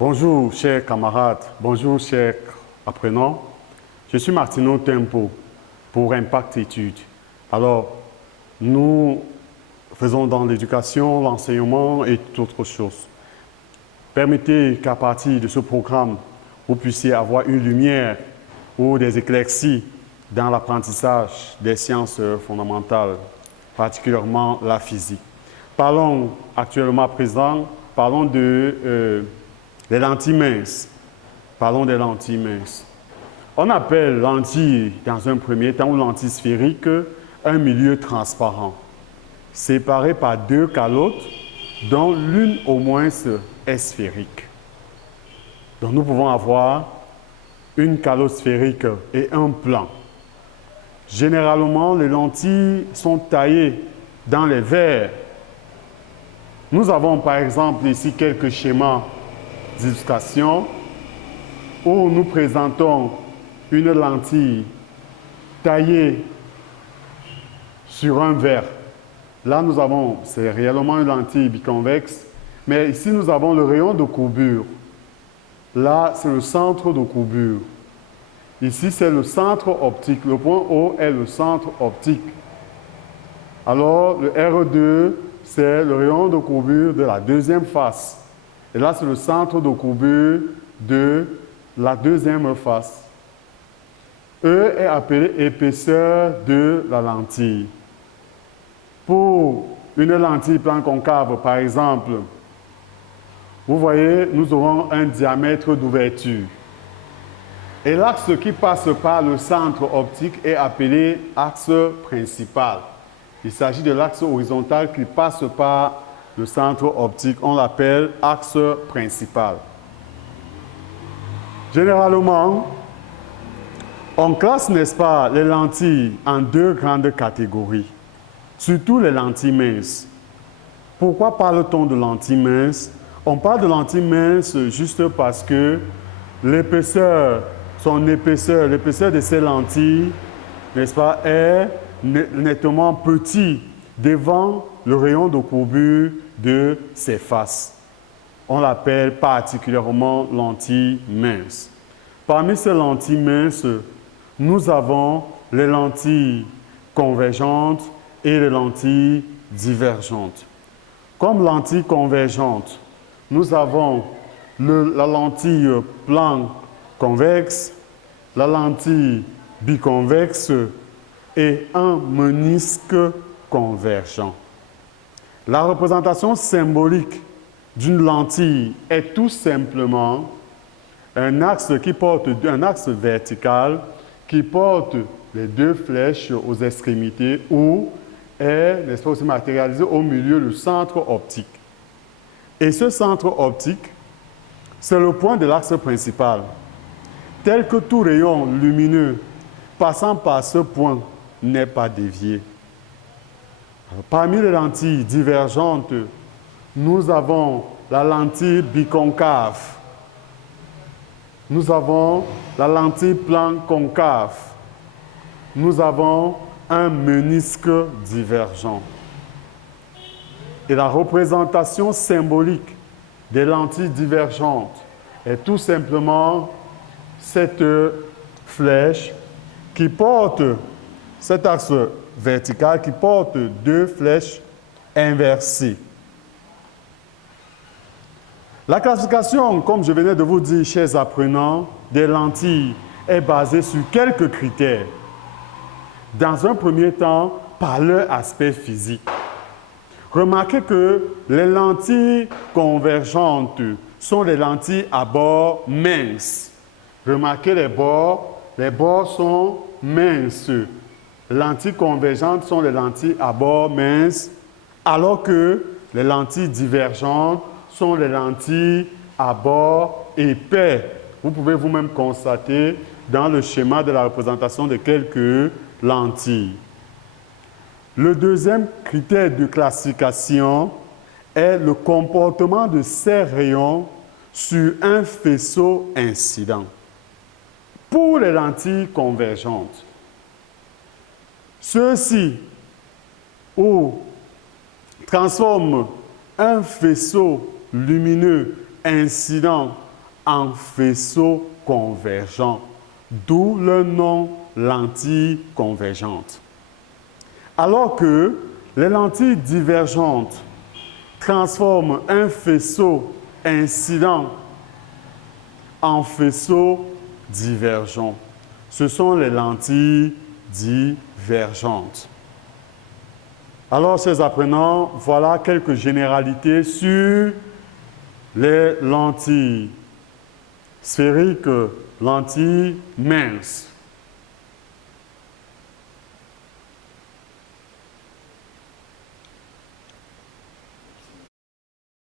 Bonjour, chers camarades. Bonjour, chers apprenants. Je suis Martino Tempo pour Impact Études. Alors, nous faisons dans l'éducation, l'enseignement et toutes autres choses. Permettez qu'à partir de ce programme, vous puissiez avoir une lumière ou des éclaircies dans l'apprentissage des sciences fondamentales, particulièrement la physique. Parlons actuellement à présent, parlons des lentilles minces. Parlons des lentilles minces. On appelle lentille, dans un premier temps, ou lentille sphérique, un milieu transparent, séparé par deux calottes, dont l'une au moins est sphérique. Donc nous pouvons avoir une calotte sphérique et un plan. Généralement, les lentilles sont taillées dans les verres. Nous avons par exemple ici quelques schémas d'illustration où nous présentons une lentille taillée sur un verre. Là, nous avons, c'est réellement une lentille biconvexe, mais ici, nous avons le rayon de courbure. Là, c'est le centre de courbure. Ici, c'est le centre optique. Le point O est le centre optique. Alors, le R2, c'est le rayon de courbure de la deuxième face. Et là, c'est le centre de courbure de la deuxième face. E est appelé épaisseur de la lentille. Pour une lentille plan concave, par exemple, vous voyez, nous aurons un diamètre d'ouverture. Et l'axe qui passe par le centre optique est appelé axe principal. Il s'agit de l'axe horizontal qui passe par le centre optique. On l'appelle axe principal. Généralement, on classe, n'est-ce pas, les lentilles en deux grandes catégories, surtout les lentilles minces. Pourquoi parle-t-on de lentilles minces? On parle de lentilles minces juste parce que l'épaisseur de ces lentilles, n'est-ce pas, est nettement petit devant le rayon de courbure de ses faces. On l'appelle particulièrement lentilles minces. Parmi ces lentilles minces, nous avons les lentilles convergentes et les lentilles divergentes. Comme lentilles convergentes, nous avons la lentille plan convexe, la lentille biconvexe et un ménisque convergent. La représentation symbolique d'une lentille est tout simplement un axe vertical qui porte les deux flèches aux extrémités ou est, n'est-ce pas, aussi matérialisé au milieu le centre optique. Et ce centre optique, c'est le point de l'axe principal. Tel que tout rayon lumineux passant par ce point n'est pas dévié. Alors, parmi les lentilles divergentes, nous avons la lentille biconcave. Nous avons la lentille plan concave. Nous avons un ménisque divergent. Et la représentation symbolique des lentilles divergentes est tout simplement cette flèche qui porte, cet axe vertical qui porte deux flèches inversées. La classification, comme je venais de vous dire, chers apprenants, des lentilles est basée sur quelques critères. Dans un premier temps, par leur aspect physique. Remarquez que les lentilles convergentes sont les lentilles à bord minces. Remarquez les bords sont minces. Les lentilles convergentes sont les lentilles à bord minces, alors que les lentilles divergentes sont les lentilles à bord épais. Vous pouvez vous-même constater dans le schéma de la représentation de quelques lentilles. Le deuxième critère de classification est le comportement de ces rayons sur un faisceau incident. Pour les lentilles convergentes, ceux-ci transforment un faisceau lumineux incident en faisceaux convergents, d'où le nom lentilles convergentes. Alors que les lentilles divergentes transforment un faisceau incident en faisceau divergent. Ce sont les lentilles divergentes. Alors, chers apprenants, voilà quelques généralités sur les lentilles sphériques, lentilles minces.